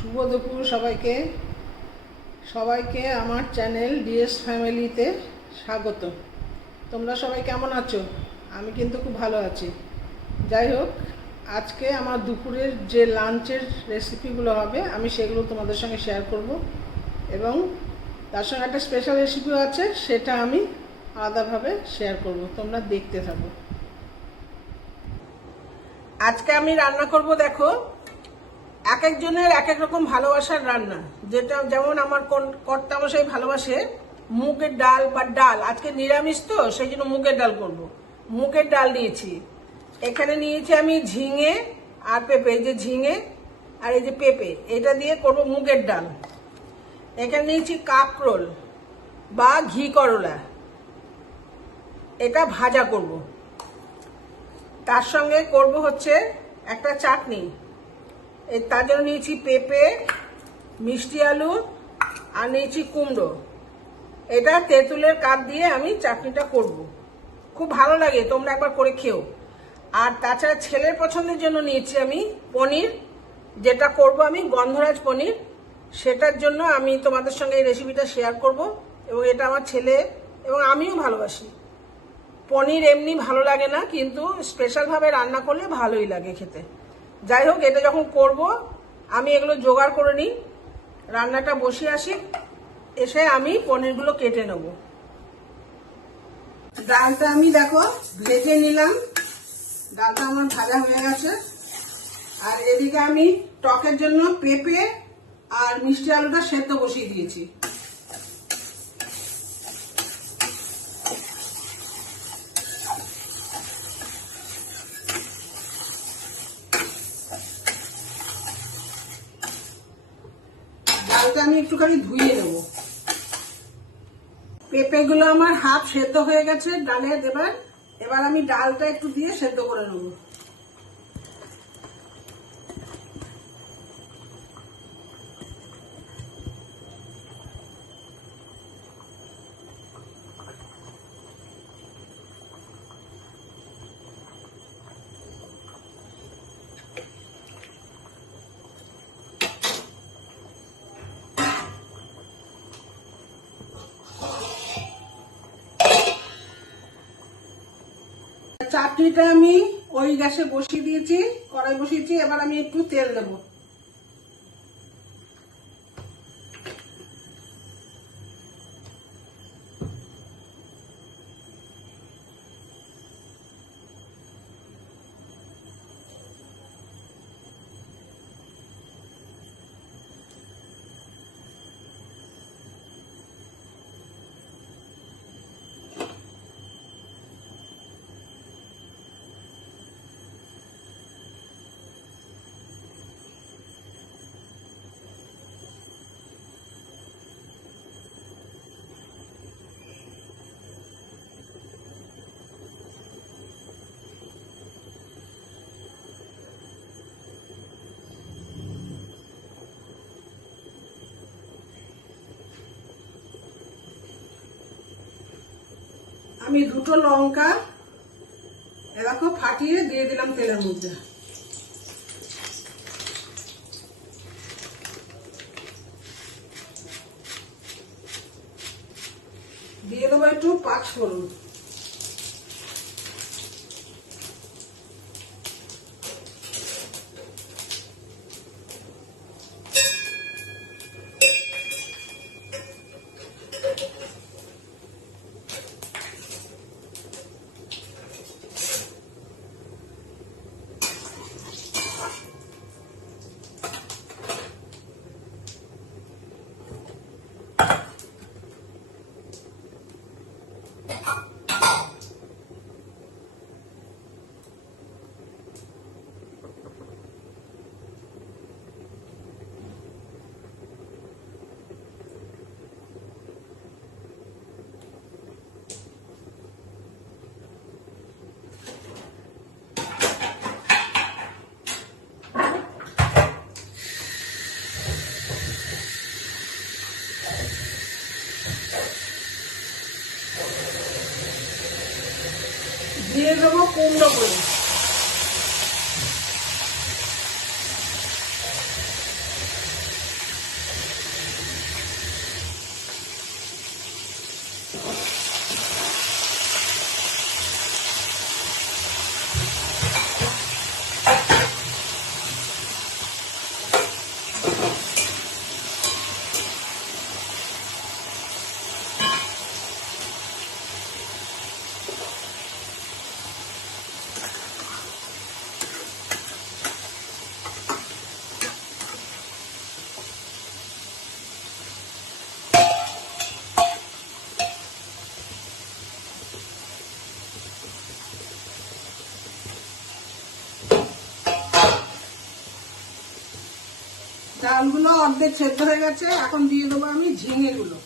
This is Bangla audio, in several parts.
শুভ দুপুর সবাইকে সবাইকে আমার চ্যানেল ডিএস ফ্যামিলিতে স্বাগত। তোমরা সবাই কেমন আছো? আমি কিন্তু খুব ভালো আছি। যাই হোক, আজকে আমার দুপুরের যে লাঞ্চের রেসিপিগুলো হবে আমি সেগুলো তোমাদের সঙ্গে শেয়ার করব, এবং তার সঙ্গে একটা স্পেশাল রেসিপিও আছে, সেটা আমি আলাদাভাবে শেয়ার করব। তোমরা দেখতে থাকো। আজকে আমি রান্না করব, দেখো, এক একজনের এক এক রকম ভালোবাসার রান্না। যেমন আমার কর্তামশাই ভালোবাসে মুগের ডাল বা ডাল। আজকে নিরামিষ তো, সেই জন্য মুগের ডাল করব। মুগের ডাল নিয়েছি, এখানে নিয়েছি আমি ঝিঙে আর পেঁপে। এই যে ঝিঙে আর এই যে পেঁপে, এটা দিয়ে করব মুগের ডাল। এখানে নিয়েছি কাঁকরোল বা ঘি করলা, এটা ভাজা করব। তার সঙ্গে করব হচ্ছে একটা চাটনি। তার জন্য নিয়েছি পেঁপে, মিষ্টি আলু আর নিয়েছি কুমড়ো। এটা তেঁতুলের কাঠ দিয়ে আমি চাটনিটা করব। খুব ভালো লাগে, তোমরা একবার করে খেও। আর তাছাড়া ছেলের পছন্দের জন্য নিয়েছি আমি পনির, যেটা করব আমি গন্ধরাজ পনির। সেটার জন্য আমি তোমাদের সঙ্গে এই রেসিপিটা শেয়ার করব, এবং এটা আমার ছেলে এবং আমিও ভালোবাসি। পনির এমনি ভালো লাগে না, কিন্তু স্পেশালভাবে রান্না করলে ভালোই লাগে খেতে। যাই হোক, এটা যখন করব আমি এগুলো জোগাড় করে নিই, রান্নাটা বসিয়ে আসি, এসে আমি পনিরগুলো কেটে নেব। ডালটা আমি দেখো ভেজে নিলাম, ডালটা আমার ভাজা হয়ে গেছে। আর এদিকে আমি টকের জন্য পেঁপে আর মিষ্টি আলুটা সেদ্ধ বসিয়ে দিয়েছি। ডালটা আমি একটুখানি ধুয়ে নেব। পেঁপেগুলো আমার হাফ সেদ্ধ হয়ে গেছে ডালে দেবার। এবার আমি ডালটা একটু দিয়ে সেদ্ধ করে নেব। চাটনিটা আমি ওই গ্যাসে বসিয়ে দিয়েছি, কড়াই বসিয়েছি। এবার আমি একটু তেল দেবো। আমি দুটো লঙ্কা দেখো ফাটিয়ে দিয়ে দিলাম তেলের মধ্যে। দিয়ে দেবো একটু পাঁচফোড়ন। দিয়ে দেবো কুমড়ো বড়ি। ডালগুলো অর্ধেক সেদ্ধ হয়ে গেছে, এখন দিয়ে দেবো আমি ঝিঙেগুলো।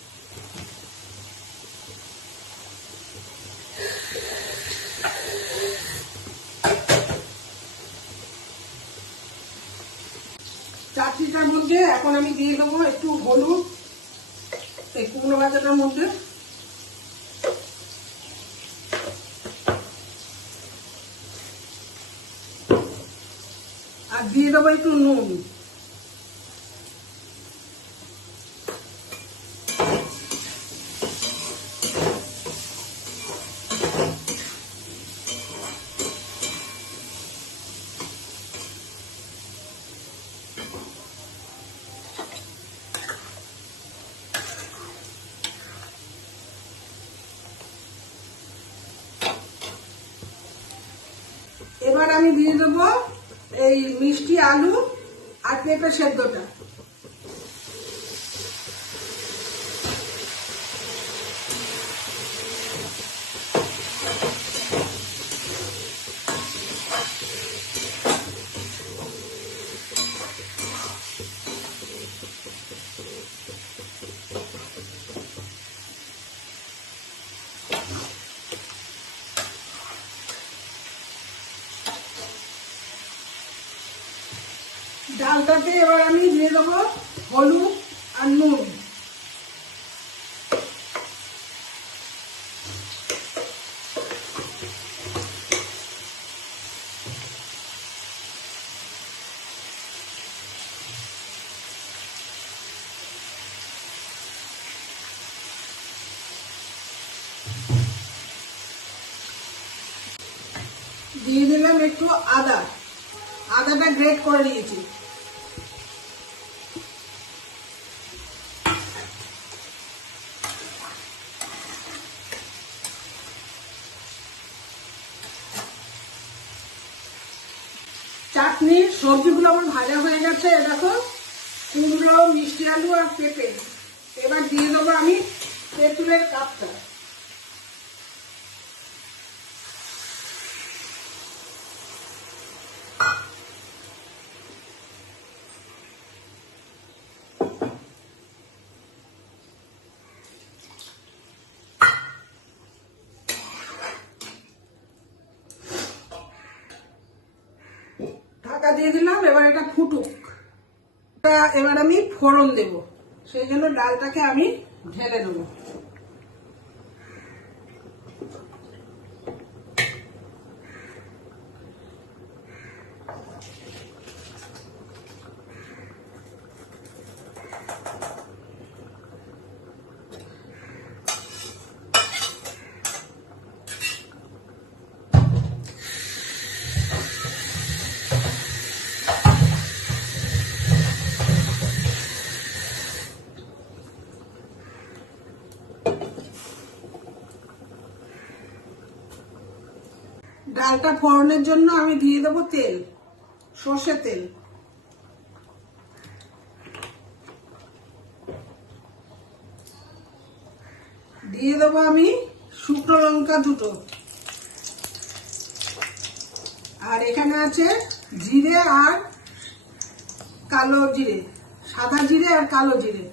চাটনিটার মধ্যে এখন আমি দিয়ে দেবো একটু হলুদ এই কুমড়ো ভাজাটার মধ্যে, আর দিয়ে দেবো একটু নুন। এবার আমি দিয়ে দেবো এই মিষ্টি আলু আর পেঁপে সেদ্ধটা। ডালটাতে এবার আমি দিয়ে দেবো হলুদ আর নুন। দিয়ে দিলাম একটু আদা, আদাটা গ্রেট করে নিয়েছি। চাটনির সবজিগুলো আমার ভাজা হয়ে গেছে, দেখো কুমড়ো, মিষ্টি আলু আর পেঁপে। এবার দিয়ে দেবো আমি তেঁতুলের কাপটা। ঢাকা দিয়ে দিলাম, এবার এটা ফুটুক। এবার আমি ফোড়ন দেব, সেই জন্য ডালটাকে আমি ঢেলে দেবো। ডালটা ফোড়নের জন্য আমি দিয়ে দেবো তেল, সর্ষের তেল। দিয়ে দেবো আমি শুকনো লঙ্কা দুটো, আর এখানে আছে জিরে আর কালো জিরে, সাদা জিরে আর কালো জিরে।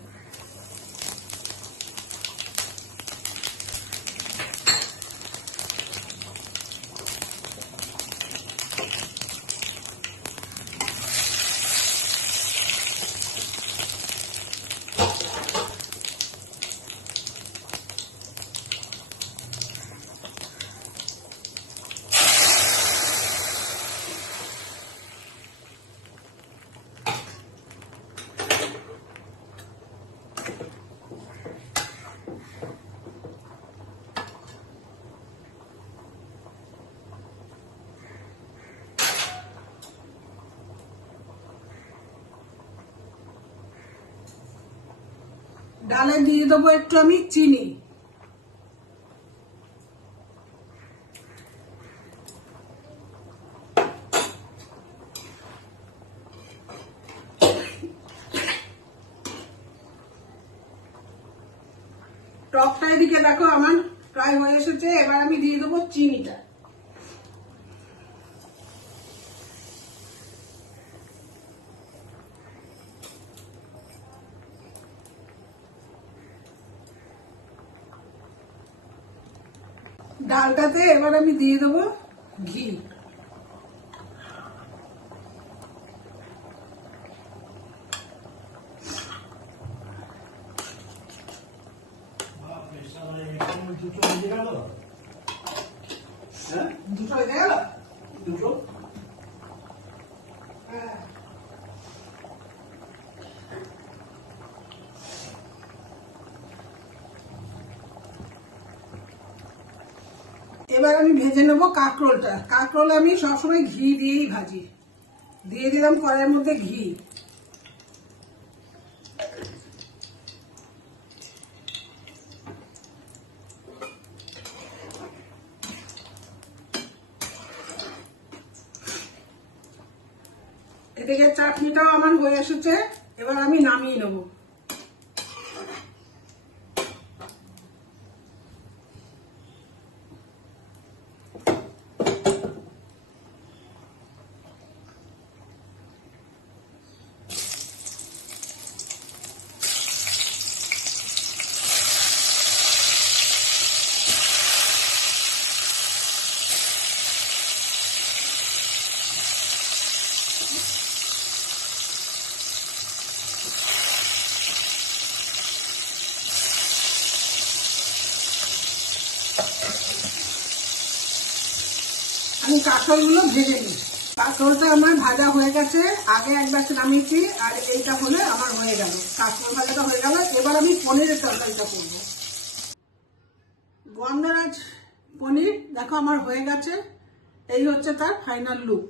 ডালে দিয়ে দেবো একটু আমি চিনি। টকটা এদিকে দেখো আমার প্রায় হয়ে এসেছে, এবার আমি দিয়ে দেবো চিনিটা। ডালটাতে এবার আমি দিয়ে দেবো ঘি। দুটো হয়ে গেল। হ্যাঁ, দুটো হয়ে গেল। দুটো। এবার আমি ভেজে নেবো কাঁকরোলটা। কাঁকরোল আমি সবসময় ঘি দিয়েই ভাজি। দিয়ে দিলাম কড়াইয়ের মধ্যে ঘি। এদিকে চাটনিটাও আমার হয়ে এসেছে, এবার আমি নামিয়ে নেব। আমি কাঁকরোলগুলো ভেজে নিই। কাঁকরোলটা আমার ভাজা হয়ে গেছে, আগে এক ব্যাচ নামিয়েছি, আর এইটা হলে আমার হয়ে গেল। কাঁকরোল ভাজাটা হয়ে গেল। এবার আমি পনিরের তরকারিটা করবো। গন্ধরাজ পনির দেখো আমার হয়ে গেছে। এই হচ্ছে তার ফাইনাল লুক।